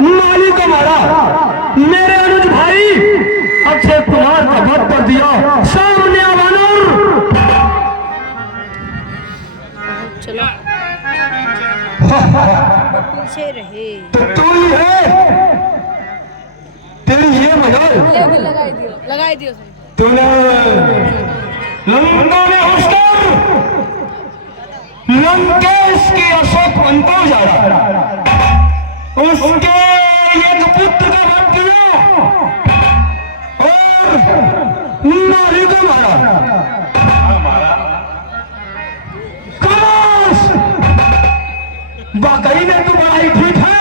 माली को मारा, मेरे अनुज भाई अक्षय कुमार का वध कर दिया। सामने आ वानर। चलो पीछे रहे तो तू ही है, तेरी ये मजाल लगाई दियो तूने लंका में घुसकर लंकेश की अशोक वन को उजाड़ा, उसके एक पुत्र का वध किया और नारी को मारा। कमास वाकई में तू बड़ा ही ठीक है।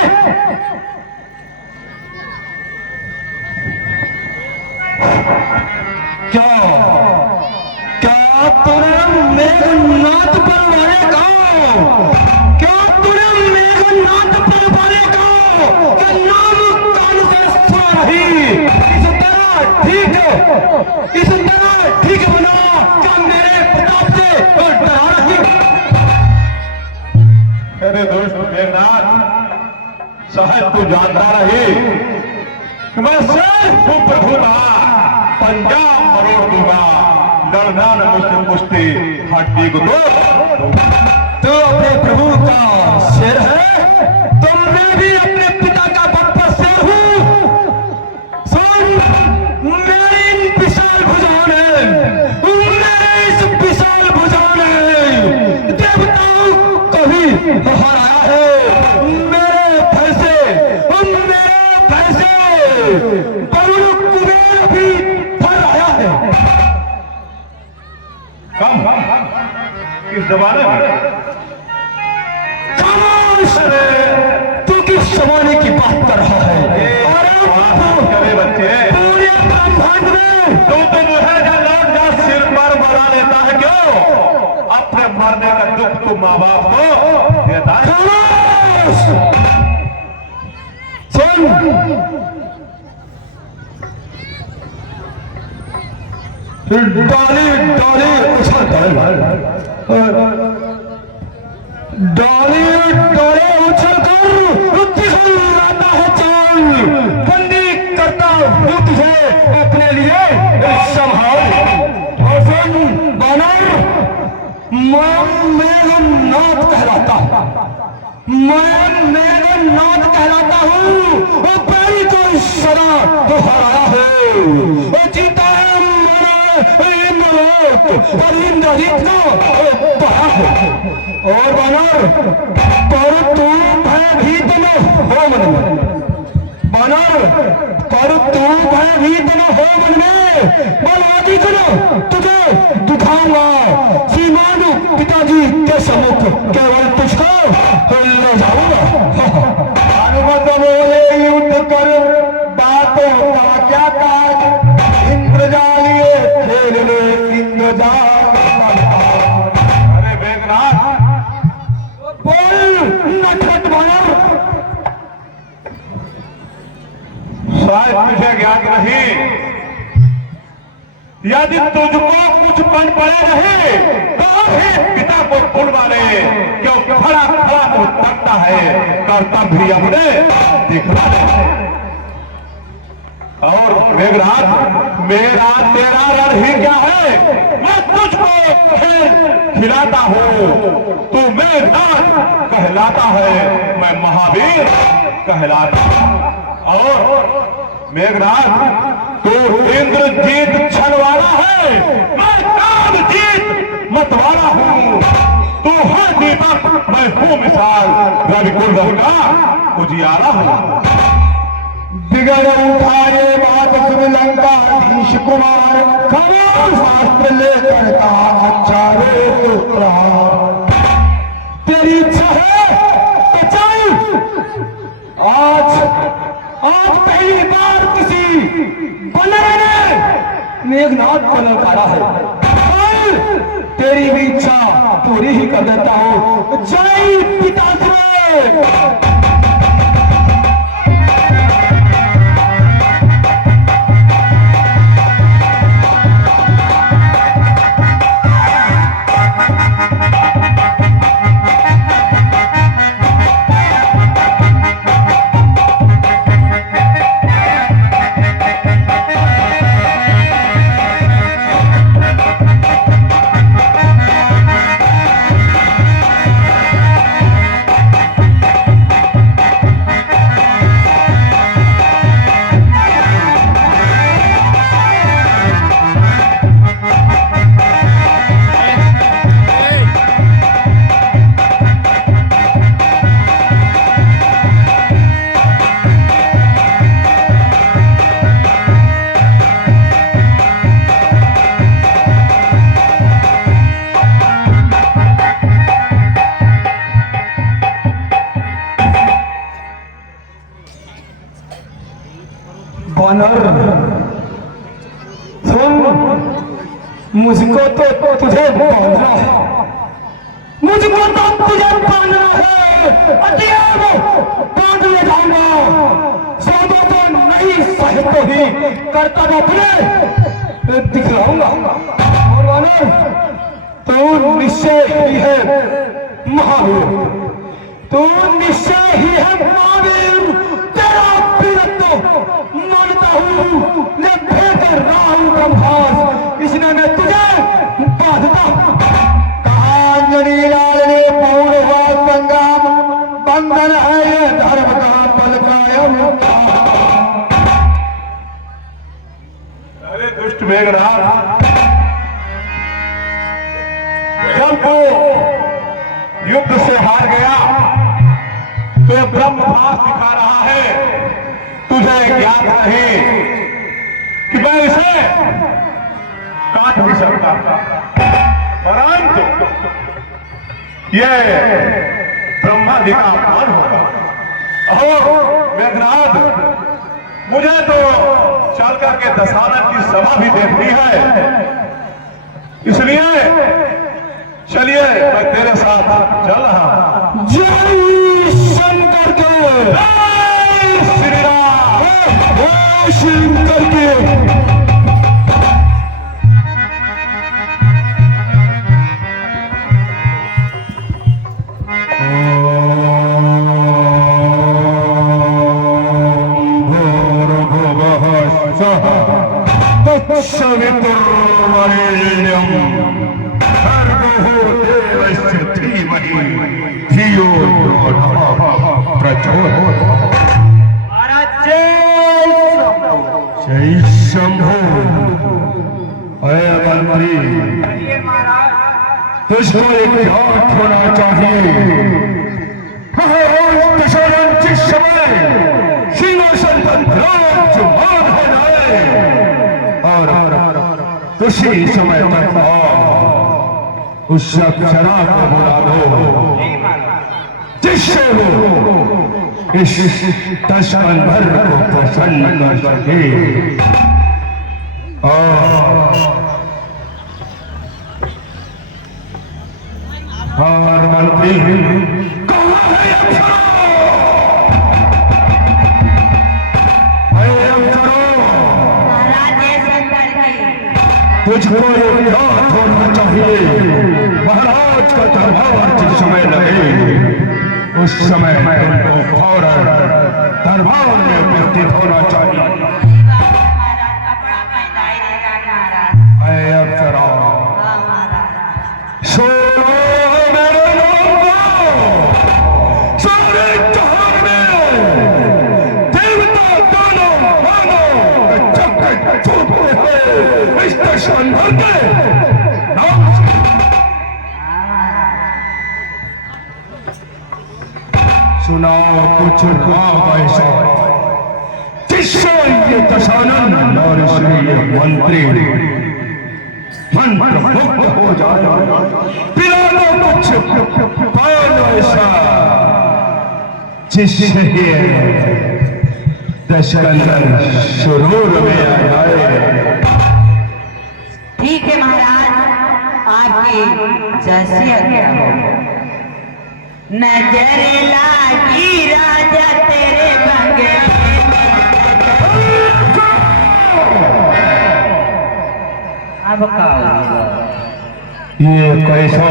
क्या क्या तूने मेघनाथ पर वाले का, क्या तूने मेघनाथ पर वाले का नाम कान से सुना नहीं? इस तरह ठीक है, इस तरह ठीक बना क्या मेरे प्रताप से डरा रही? अरे दोस्त मेघनाथ, शायद तू जानता रही मैं सिर्फ प्रभु था, पंजाब मरोड़ दूंगा, लड़ना न मुझसे कुश्ती, हड्डी को तो अपने प्रभु का शेर है, तो मैं भी अपने पिता का बप्पा शेर हूँ। सुन, मेरी इन विशाल भुजाओं ने, मेरे इस विशाल भुजाओं ने देवताओं को भी हराया है। मेरे भैसे वरुण कुबेर भी हराया है। कम किस जमाने में? खामोश! तू किस जमाने की बात कर रहा है? करे बच्चे, पूरे ब्रह्मांड में तू तो मुझे जलाद का सिर पर बना लेता है क्यों? अपने मरने का दुख तू माँ बाप को देता है। खामोश! सुन, डाली डाली उछल कर, डाली डाली उछल कर दिखलाता है चाल, बंदी करता हूँ तुझे अपने लिए संभाल। और सुन बानर, मैं मेघनाथ कहलाता हूँ, मैं मेघनाथ कहलाता हूँ। और पैरी को सदा तो हराया है, और जीता है और इंद्रजीत को पाया है। और बानर, पर तू भयभीत न हो मन में, बानर पर तू भयभीत न हो मन में, बलवादी करो तुझे दिखाऊंगा सीमानु पिताजी के सम्मुख, केवल तुझको ले जाऊंगा। अनुमत बोले युद्ध कर, बातों का क्या काज, इंद्रजालिए खेल ले इंद्रजाल। अरे मेघनाथ, बोल नटखट बानर। शायद तुझे ज्ञात नहीं, यदि तुझको कुछ पन पड़े नहीं तो ही पिता को पुण्य वाले क्यों खड़ा खड़ा मुंह तकता है, कर्तव्य भी अपने दिखला दे। और मेघनाथ, मेरा तेरा रण ही क्या है? मैं तुझको खेल खिलाता हूँ, तू मेघनाथ कहलाता है, मैं महावीर कहलाता हूँ। और मेघनाथ, तू इंद्रजीत छल वाला है, मैं कामजीत मतवाला हूँ। तू है दीपक, मैं हूँ मिसाल, रवि कुल का उजियारा हूँ। बिगड़ उठाए बात सुन लंकाधीश कुमार, खबर शास्त्र लेकर का अच्छा रे पुत्र। तेरी इच्छा है तो चल, आज पहली बार किसी बनर ने मेघनाथ को ललकारा है। चल, तेरी भी इच्छा पूरी ही कर देता हूँ। जय पिताश्री। बानर सुन, मुझको तो तुझे बांधना है, मुझको तो तुझे बांधना है। अतएव बांध ले जाऊंगा, सौदा तो नहीं सहे तो ही कर्तव्य अपने दिखलाऊंगा। और बानर तू निश्चय ही है महावीर, तू निश्चय ही है महावीर। तेरा वीरत्व मानता हूँ, मैं बेहतर रहा हूँ ब्रह्मास, इसलिए मैं तुझे बांधता हूँ। अंजनी लाल ने पूर्ण हुआ संग्राम, बंधन है ये धर्म का बल कायम। अरे दुष्ट मेघनाथ, जब तू युद्ध से हार गया तो ये ब्रह्मभास दिखा रहा है, तुझे ज्ञात नहीं कि मैं इसे काट भी सकता था, परंतु ये ब्रह्मादि का अपमान होगा। और मेघनाथ, मुझे तो चल करके दशानन की सभा भी देखनी है, इसलिए चलिए मैं तेरे साथ चल रहा हूं। जय शंकर के, जय श्री राम। जय शंकर के। सवितुर्वरेण्यं भर्गो देवस्य धीमहि धियो यो नः प्रचोदयात्। जय शंभो। अय मंत्री, तुझको एक याद होना चाहिए, महाराज दशरथ जिस समय सिंहासन पर विराजमान हो जाए और उसी समय तक उस अप्सरा को बुला लो, जिससे वो इस दशकन भर को प्रसन्न कर सके। और मंत्री, कहाँ है अप्सरा? तुझको एक याद होना चाहिए, महाराज का दरबार जिस समय लगे उस समय तुमको फौरन दरबार में उपस्थित होना चाहिए। अप्सरा, सुनो मेरे लोगों, सारे जहान में देवता दानव मानव जगत छूटते हैं इस दशरथ के नाम से। सुनाओ कुछ राग ऐसा जिससे ये दशानन और इसलिए मंत्री मंत्र मुक्त हो जाए। पिला दो कुछ पान ऐसा जिससे ये दशरथ सुरूर में आ जाए। ठीक है महाराज, आपकी जैसी आज्ञा हो। नजर लागी राजा तेरे बंगले, अब ये कैसा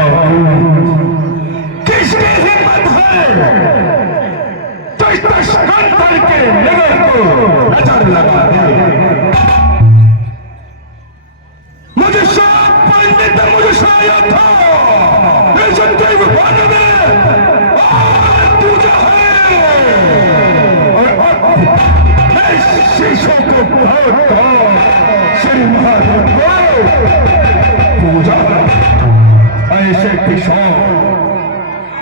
किसकी हिम्मत है दशरथ के नगर को नजर लगा दे? मुझे शायद पंडित मुझे शायद था लेकिन देव वन में पूजा है और मैं शीशों को श्री महादेव को पूजा ऐसे किशोर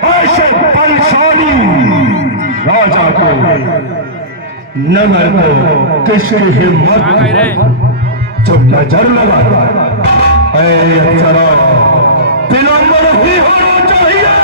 ऐसे बलशाली राजा को नगर को किसकी हिम्मत जो नजर लगा? अप्सरा, विलंब ही होना चाहिए।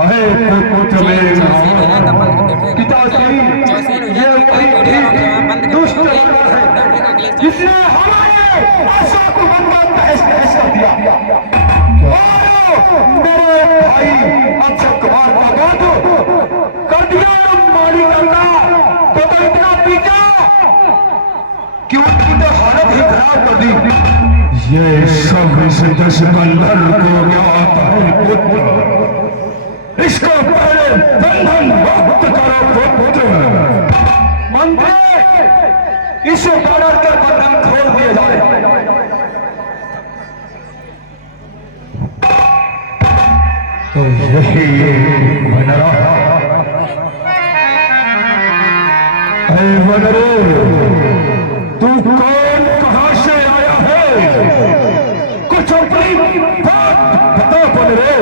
अहे कुछ मेरे पिताजी, ये दुष्ट है जिसने हमारे आशा को बर्बाद तहस कर दिया। मेरे भाई अक्षय कुमार का वध कर दिया मारी गंगा तो इतना पीछा कि उनकी तो हालत ही खराब कर दी। ये सब इस दस कल्लर को ज्ञात है पुत्र, इसको पहले बंधन मुक्त करो पुत्र। मंत्री, इस डॉलर के बंधन खोल दिए जाए। तो यही बनरा, अरे बनरे, तू कौन कहां से आया है? कुछ अपनी बात बता बनरे।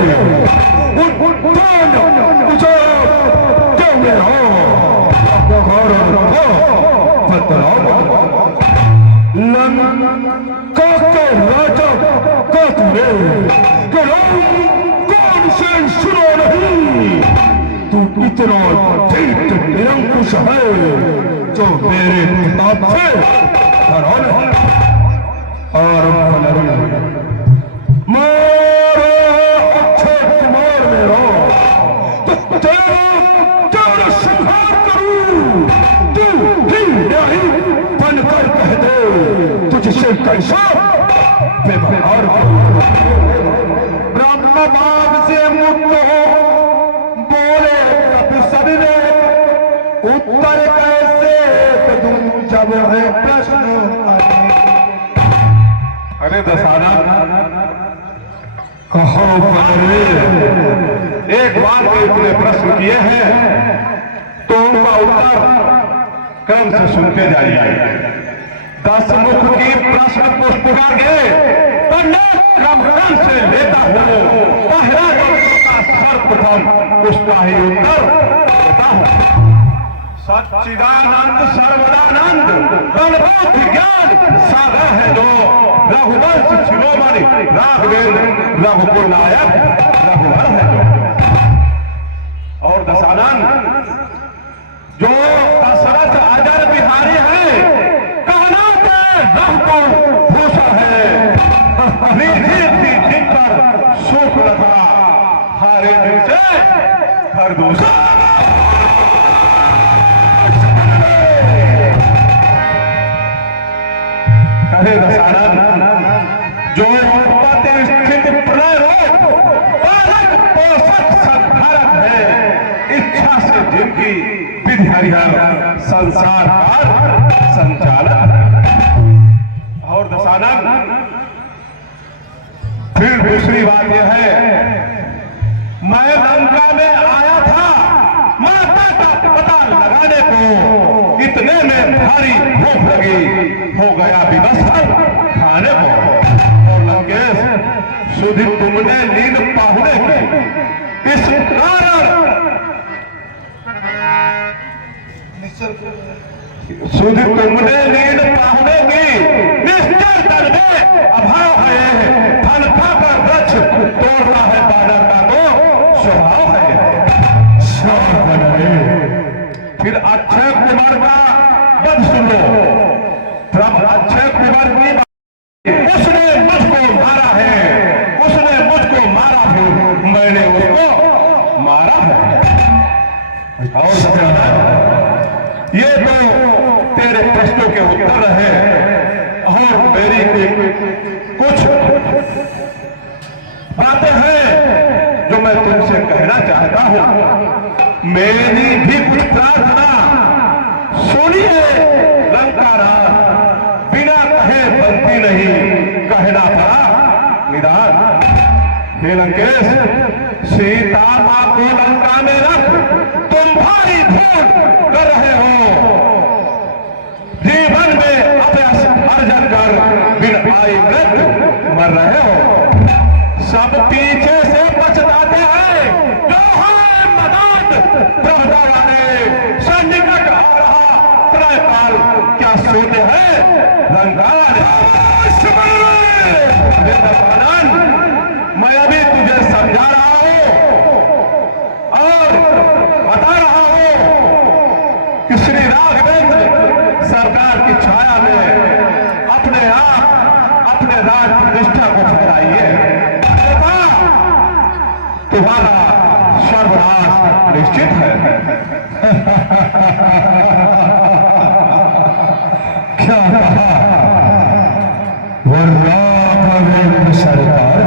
सुनो नहीं, तू इतना धीट निरंकुश है जो मेरे किताब से और मारो अक्षय कुमार मेरा तो तेरा संहार करूं। तू ही नहीं बनकर कह दे तुझसे कैसा व्यवहार ब्रह्म बाग से मुक्त हो बोले कपि सबने उत्तर कैसे दूं जब है प्रश्न। अरे दशहरा कहो बनरे, एक बार के इतने प्रश्न किए हैं तो उनका उत्तर क्रम से सुनते जाइए। 10 मुख की प्रश्न पुष्पिका के क्रम से लेता हूँ। पहला का सर्वप्रथम उसका ही उत्तर देता हूँ। सच्चिदानंद सर्वदानंद तनबोध ज्ञान सागर है जो रघुवंश शिरोमणि राघवेंद्र रघुकुल नायक रघुवर है जो। और दशानंद जो दशरथ अजर बिहारी है, कहना के रघुकुल भूषण है। सुख रखना हारे दिल से हर दूसरा। कहे दशानंद जो उत्पत्ति स्थिति प्रलय हो पालक पोषक संधारक है, इच्छा से जिनकी विधि हरिहर संसार का संचालक। और दशानंद फिर दूसरी बात यह है, मैं लंका में आया था माता का पता लगाने को, इतने में भारी भूख लगी, हो गया विवश खाने को। और लंकेश सुधि तुमने नींद पाहुने की इस कारण सुधि तुमने नींद पाहुने की निश्चय कर दे अभाव है। तोड़ना है बानर का तो स्वभाव है। फिर अक्षय कुमार का बद सुनो। अक्षय कुमार की उसने मुझको मारा है, उसने मुझको मारा है, मैंने उसको मारा है। और ये तो तेरे प्रश्नों के उत्तर रहे। और मेरी कुछ बातें हैं जो मैं तुमसे कहना चाहता हूं। मेरी भी कुछ प्रार्थना सुनिए। लंका राज बिना जमींदार, हे लंकेश, सीता मां को लंका में रख तुम भारी भूल कर रहे हो। जीवन में अभ्यास अर्जन कर बिन आई मृत्यु मर रहे हो। सब पीछे से पछताते हैं, जो है मदद प्रभुता वाले सन्निकट आ रहा त्रयकाल क्या सोते हैं लंका वाले। मैं अभी तुझे समझा रहा हूं और बता रहा हूं कि श्री राघवेंद्र सरकार की छाया में अपने आप अपने राज प्रतिष्ठा को फहराइए, तुम्हारा सर्वनाश निश्चित है। क्या कहा वो राघवेंद्र सरकार,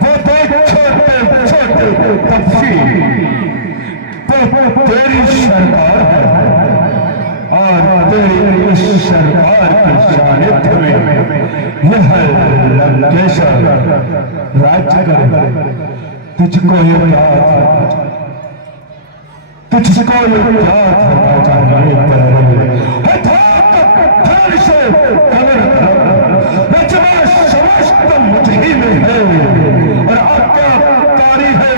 वो दो छोटे छोटे पक्षी, वो तेरी सरकार है और तेरी इस सरकार के सानिध्य में यह लंकेश्वर राज्य करे। तुझको ये याद, तुझको ये याद होना चाहिए। से समस्त मुझी में है और आज्ञाकारी है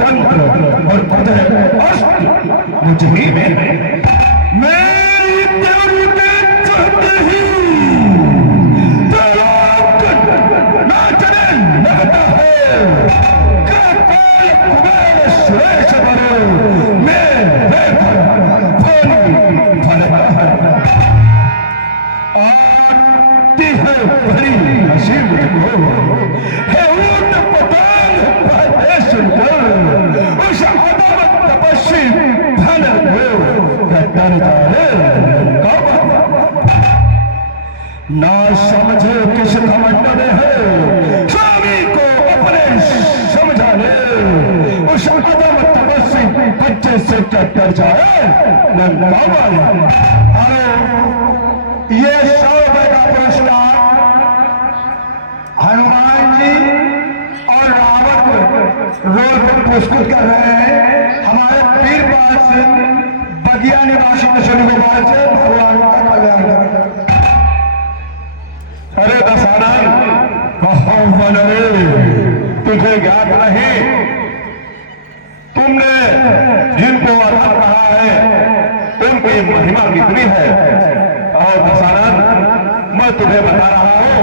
चंद्र और मुझी में मेरी देवरी में चढ़ते ही नाचने लगता है। सुरेश बनो मैं आती है बड़ी हंसी मुझको है ऊट पतंग बातें सुनकर उस अदम तपस्वी धन करता है। ना समझे किस घमंड में है स्वामी को अपने समझाने, उस अदम तपस्वी बच्चे से टक्कर जाए लंका वाले। ये 100 रुपए का पुरस्कार हनुमान जी और रावण रोल पर पुरस्कृत कर रहे हैं हमारे वीरपाल सिंह बगिया निवासी किशोर गोपाल से। भगवान का कल्याण करें। अरे दशानन, कहो बने तुझे ज्ञात नहीं, तुमने जिनको अधम कहा है उनकी महिमा कितनी है। और दशानन, मैं तुम्हें बता रहा हूं,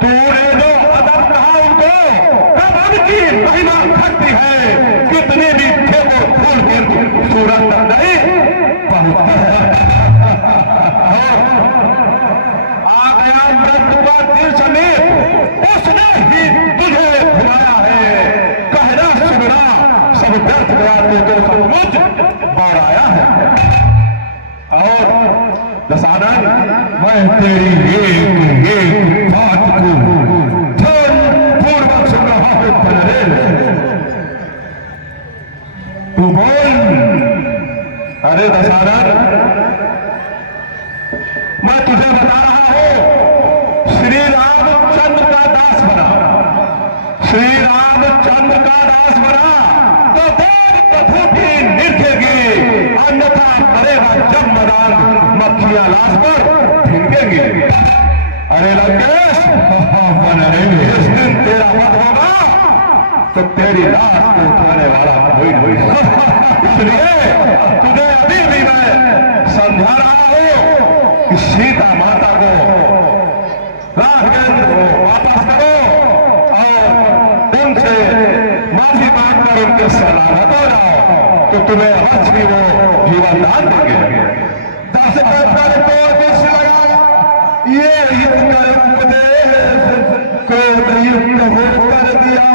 तूने जो अदब कहा उनको, तब उनकी महिमा घटती है। कितनी भी फेंको फूल की सूरत तक नहीं पहुंचती है। आ गया मृत्यु का तीर समीप, उसने ही तुझे भुलाया है। कहना सुनना सब व्यर्थ गया, तो सचमुच बाढ़ आया है। और दशानन, मैं तेरी एक एक बात को ध्यानपूर्वक सुन रहा हूं। तू बोल। अरे दशानन, मैं तुझे बता रहा हूं, श्री रामचंद्र का दास बना, श्री रामचंद्र का दास बना तो देव प्रभु की निरखेगी, अन्यथा करेगा जब मैदान मक्खियां लाश पर भिनकेंगी। अरे लंकेश, जिस दिन तेरा वध होगा तो तेरी लाश को उठाने वाला कोई नहीं होगा। इसलिए तुझे अभी भी मैं समझा रहा हूं कि सीता माता को राघवेंद्र को वापस करो और उनसे माफी मांगकर उनके सलामत हो जाओ, तो तुम्हें अवश्य भी वो जीवन दान देंगे। दस कर को दिश लगा, ये युद्ध कर उपदेश को युद्ध हो कर दिया,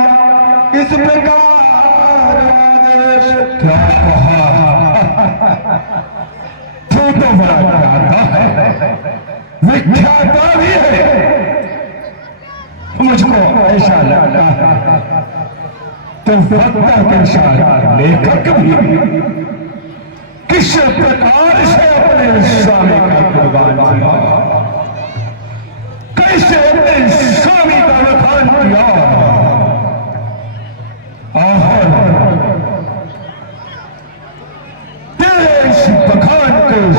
इस प्रकार आदेश। क्या कहा? तू तो बड़ा ज्ञाता है, विख्याता भी है। मुझको ऐसा लगता है तुम वक्ता के साथ लेखक भी। किस प्रकार से अपने स्वामी का कुर्बान किया, कैसे अपने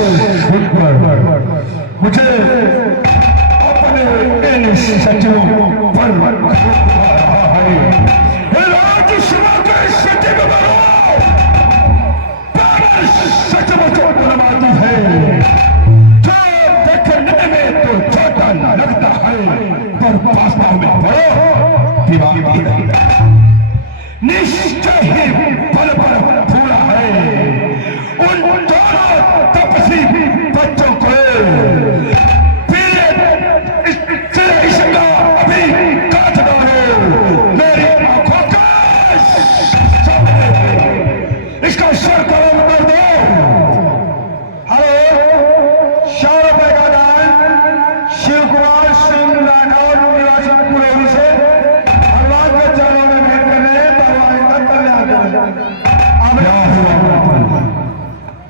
सुनकर मुझे अपने इन सचिवों पर रहा है। राज्यसभा के सचिव सचमुच बनवाती है, जो देखने में तो छोटा लगता है पर वास्तव में बड़ा दिमागी निश्चय ही बल पर पूरा है। उन दोनों तपस्वी बच्चों को इसका अभी काट डालो, मेरी आंखों का सामने इसका सर कलम कर दो। हेलो, 100 रुपए का दान शिव कुमार सिंह राठौर निवासी पुरोहित से भगवान के चरणों में भेंट करने भगवान का कल्याण करें।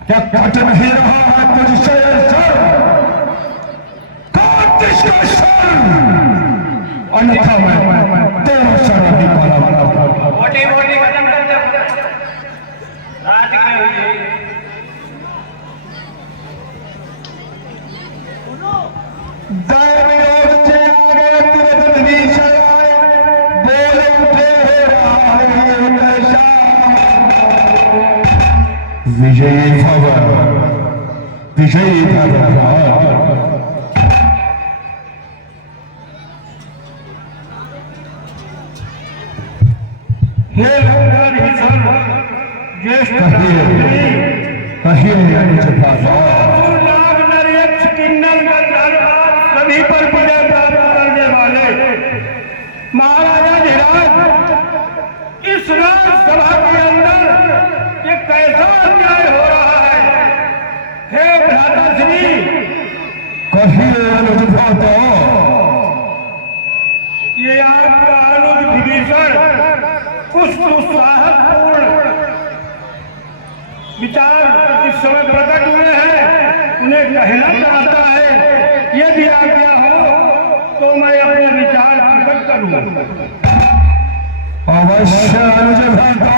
क्या कट नहीं रहा है तुझसे सर? काट इसका सर, अन्यथा मैं तेरा सर अभी पाला। मोटी मोटी खत्म कर दो। रात की हुई दैवी ओर से आगे तुरंत भीषण आए, बोले उठे राय दशा। विजयी भव, विजयी भव। हे भीषण, ज्येष्ठ कहिए अनुज भ्राता। नाग नरयक्ष किन्नर गंधर्व सभी पर विजय प्राप्त करने वाले महाराजा धीराज, इस राज्यसभा के अंदर ये कैसा अन्याय हो रहा है? हे भ्राता श्री, कहिए अनुज भ्राता। ये आपका अनुज विभीषण कुछ दुस्साहसपूर्ण विचार इस समय प्रकट हुए हैं, उन्हें कहना चाहता है। यदि आज्ञा हो तो मैं अपने विचार प्रकट करूं। अवश्य अनुज भ्राता।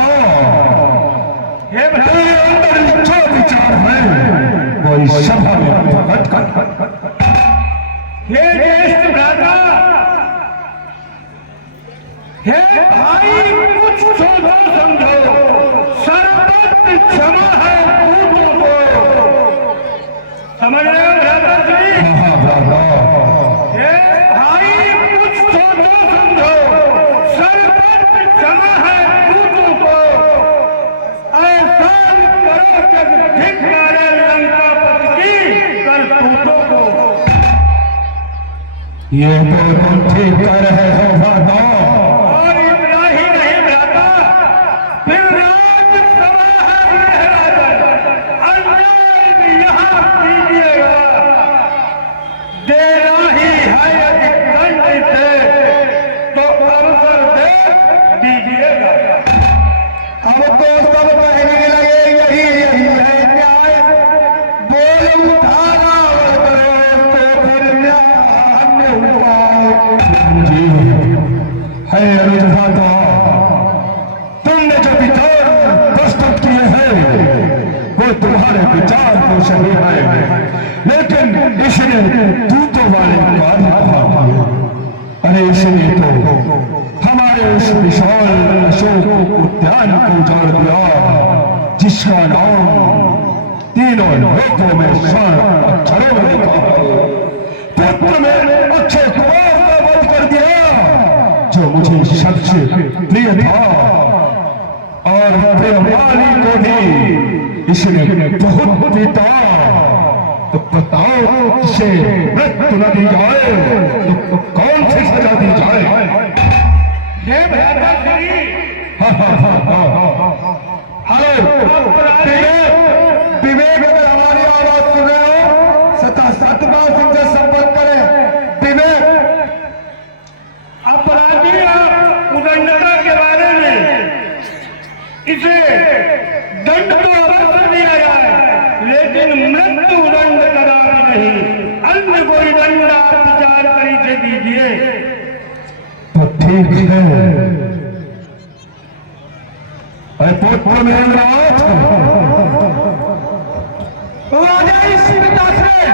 हे तेरे अंदर जो विचार है वो इस सभा में प्रकट कर। हे ज्येष्ठ भ्राता, हे भाई, कुछ सोचो समझो, सर्वत्र क्षमा है पूतों को। समझ रहे हो भ्राता जी? हे भाई, कुछ सोचो समझो, सर्वत्र क्षमा है पूतों को। एहसान करो जग धिक्कारे लंकापति की करतूतों को। ये तो तुम ठीक कर रहे हो भ्राता। और इतना ही नहीं भ्राता, फिर राज्यसभा है महाराजा, अन्याय यहाँ कीजिएगा, देना ही है यदि दंड से तो अवसर दे दीजिएगा। अब तो सब कहने लगे यही यही है न्याय। बोल उठाना करो तो फिर न्याय हुआ। जी है अनुज भ्राता, तुमने जो विचार प्रस्तुत किए हैं वो तुम्हारे विचार तो सही है, लेकिन इसने दूतों वाले कार्य कहा। अरे इसने तो हमारे उस विशाल अशोक उद्यान को उजाड़ दिया जिसका नाम तीनों लोकों में स्वर्ण अक्षरों में लिखा है। पुत्र में अक्षय कुमार का वध कर दिया जो मुझे सबसे प्रिय था, और प्रेमवाली को भी इसने बहुत पीटा। तो बताओ, इसे मृत्यु न दी जाए तो कौन सी सजा दी जाए? हे भ्राता श्री, हेलो, विवेक अगर हमारी आवाज सुन रहे हो सतपाल सिंह से संपर्क करें। विवेक, अपराधी और उदंडता के बारे में इसे दंड तो अवश्य दिया जाए, लेकिन मृत्यु दंड कदापि नहीं। अन्य कोई दंड आप विचार कर इसे दीजिए। तो ठीक है। अरे पुत्र मेरा राजा पिताश्रेय,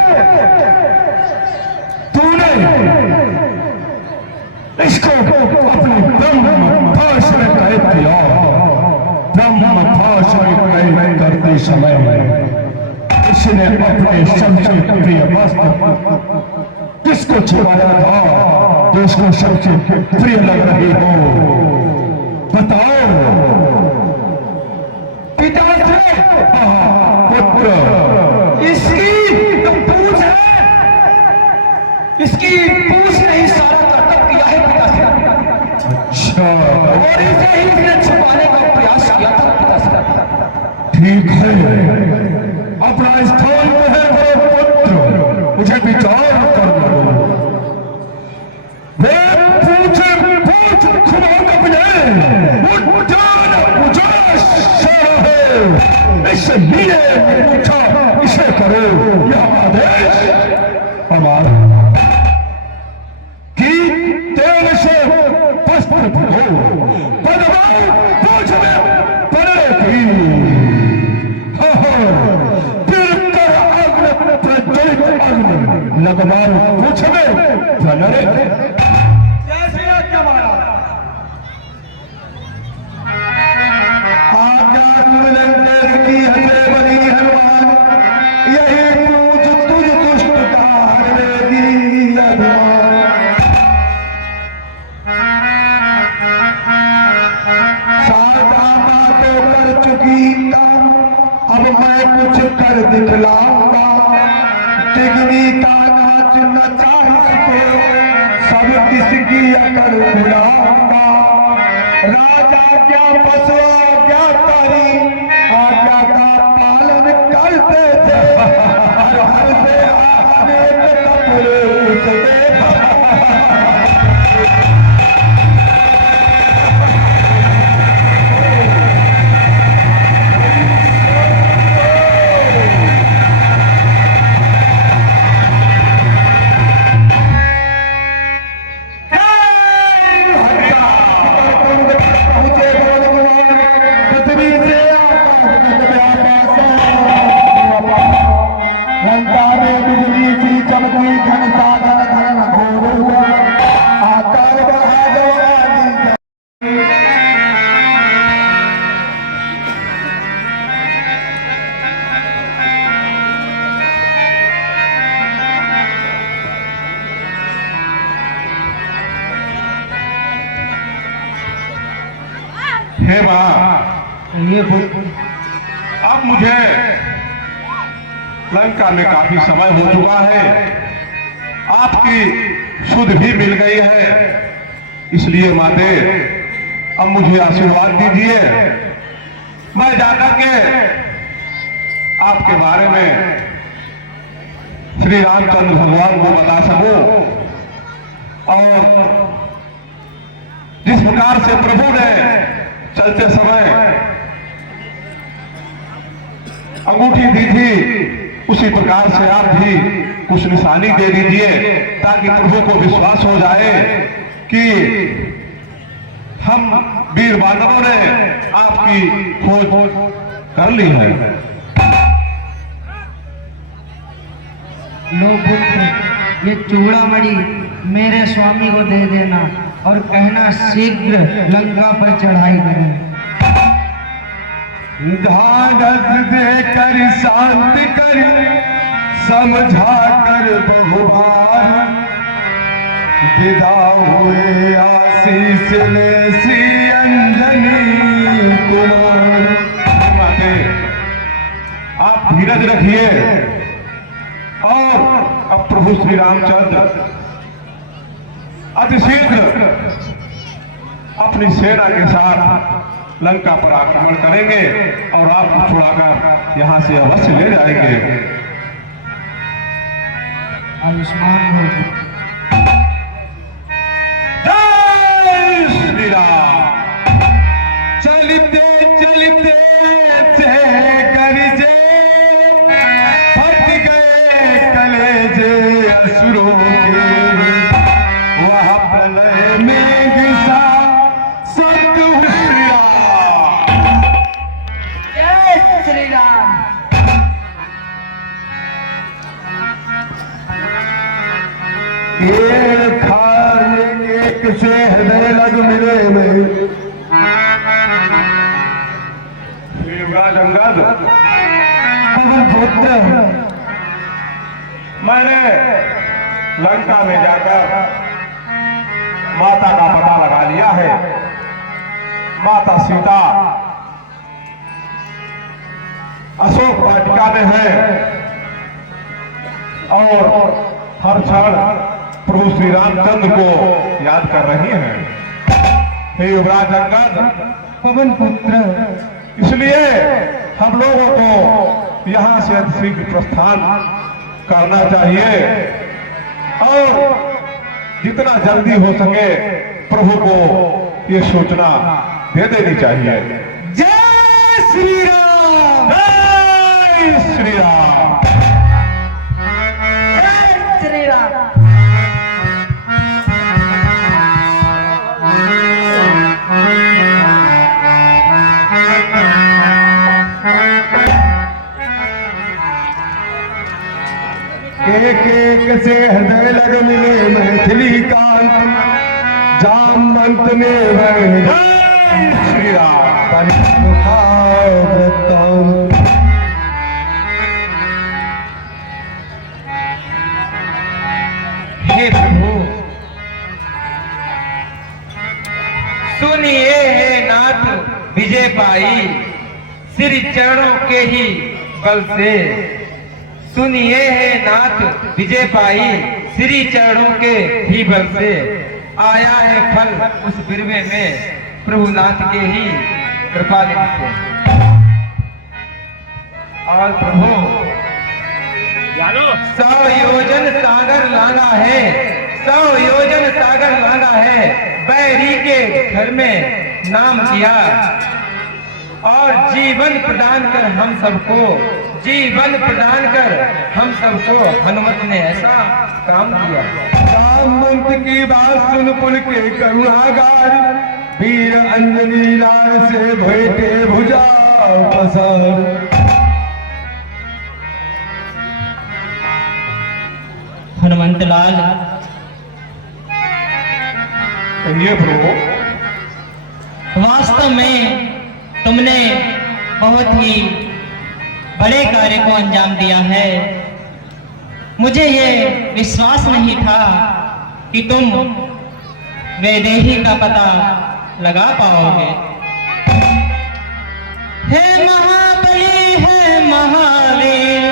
तूने इसको अपने ब्रह्मपाश में कैद किया। ब्रह्मपाश में कैद करते समय इसने अपने सबसे प्रिय वस्त्र किसको छुपाया था जो इसको सबसे प्रिय लग रही हो? बताओ पिताश्रेय। पुत्र, इसकी तो पूछ है, इसकी पूछ ने ही सारा कर्तव्य किया है पिताश्रेय। अच्छा, और इसे ही इसने छुपाने का प्रयास किया था पिताश्रेय। ठीक है, अपना स्थान ग्रहण करो पुत्र, मुझे विचार करने दो। वे पूछ खुदा कपड़े इसलिए पूछा, इसे करो, यह आदेश हमारा कि तेल से वस्त्र धो, बदलाव पूछ में पड़ेगी। लगवाओ पूछ में बनरे। जैसे आज्ञा महाराज। आज्ञा गुरुनंदन की हसे बनी हनुमान, यही पूछ तुझ दुष्ट का हरेगी अभिमान। सादा बातों कर चुकी काम, अब मैं कुछ कर दिखलाऊंगा। तिगनी का नाच नचा इसको, सब किसकी अकड़ उड़ाऊंगा। राजा क्या पसवा क्या तारी, आज्ञा का पालन करते थे। हर से आने कपड़े उसके हे मां, ये अब मुझे लंका में काफी समय हो चुका है, आपकी सुध भी मिल गई है, इसलिए माते अब मुझे आशीर्वाद दीजिए, मैं जाकर के आपके बारे में श्री रामचंद्र भगवान को बता सकूं और जिस प्रकार से प्रभु ने चलते समय अंगूठी दी थी, उसी प्रकार से आप भी कुछ निशानी दे दीजिए ताकि प्रभु को विश्वास हो जाए कि हम वीर बानरों ने आपकी खोज कर ली है। लो पुत्र, ये चूड़ामणि मेरे स्वामी को दे देना और कहना शीघ्र लंका पर चढ़ाई करें। ढाढ़स देकर शांति कर, समझा कर बहुबार, विदा हुए आशीष ले श्री अंजनी कुमार। आप धीरज रखिए और अब प्रभु श्री रामचंद्र अतिशीघ्र अपनी सेना के साथ लंका पर आक्रमण करेंगे और आपको छुड़ाकर यहां से अवश्य ले जाएंगे। आयुष्मान हो। जय श्री राम। चलते चलते से करिजे, फट गए कलेजे असुरों के, वह प्रलय में घिसा सत हुआ। जय श्री राम। ये खाने एक से हृदय लग मिले में युवराज अंगद, पवन पुत्र, मैंने लंका में जाकर माता का पता लगा लिया है। माता सीता अशोक वाटिका में है और हर क्षण प्रभु श्री रामचंद्र को याद कर रही हैं। हे युवराज अंगद, पवन पुत्र, इसलिए हम लोगों को यहाँ से शीघ्र प्रस्थान करना चाहिए और जितना जल्दी हो सके प्रभु को ये सूचना दे देनी चाहिए। जय श्री राम, जय श्री राम। जय श्री राम। एक एक से हृदय लग मिले मैथिली कांत, जामवंत ने वह जय श्री राम। हे प्रभु, सुनिए हे नाथ विजय पाई, श्री चरणों के ही बल से। सुनिए हे नाथ विजय पाई, श्री चरणों के ही बल से। आया है फल उस बिरवे में, प्रभुनाथ के ही कृपा से। और प्रभु, 100 योजन सागर लांगा है, 100 योजन सागर लांगा है, बैरी के घर में नाम किया और जीवन प्रदान कर हम सबको, जीवन प्रदान कर हम सबको हनुमत ने ऐसा काम किया। जामवंत की बात सुन पुल के करुणागार, वीर अंजनी लाल से भेटे भुजा पसार। हनुमंत लाल, कहिए प्रभु। वास्तव में तुमने बहुत ही बड़े कार्य को अंजाम दिया है। मुझे ये विश्वास नहीं था कि तुम वैदेही का पता लगा पाओगे। हे महाबली, है महावीर,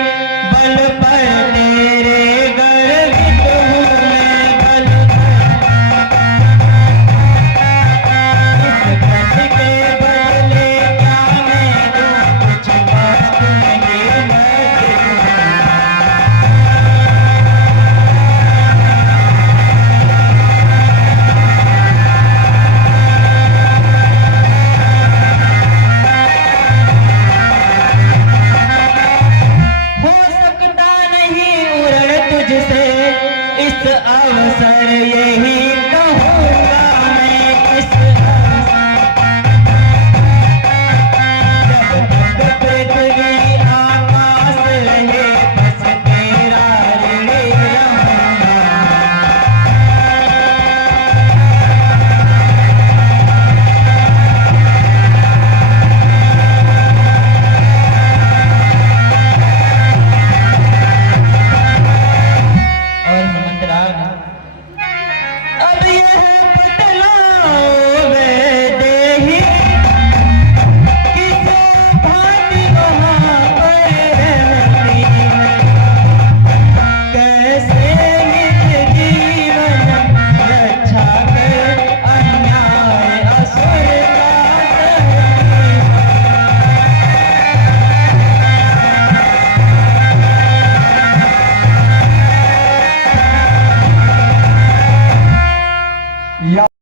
बल पर तेरे गर्वित हूँ मैं, बल इस पथ के बदले क्या मैं दूँ, कुछ बात नहीं मैं दूँ। हो सकता नहीं उड़न तुझसे इस अवसर यही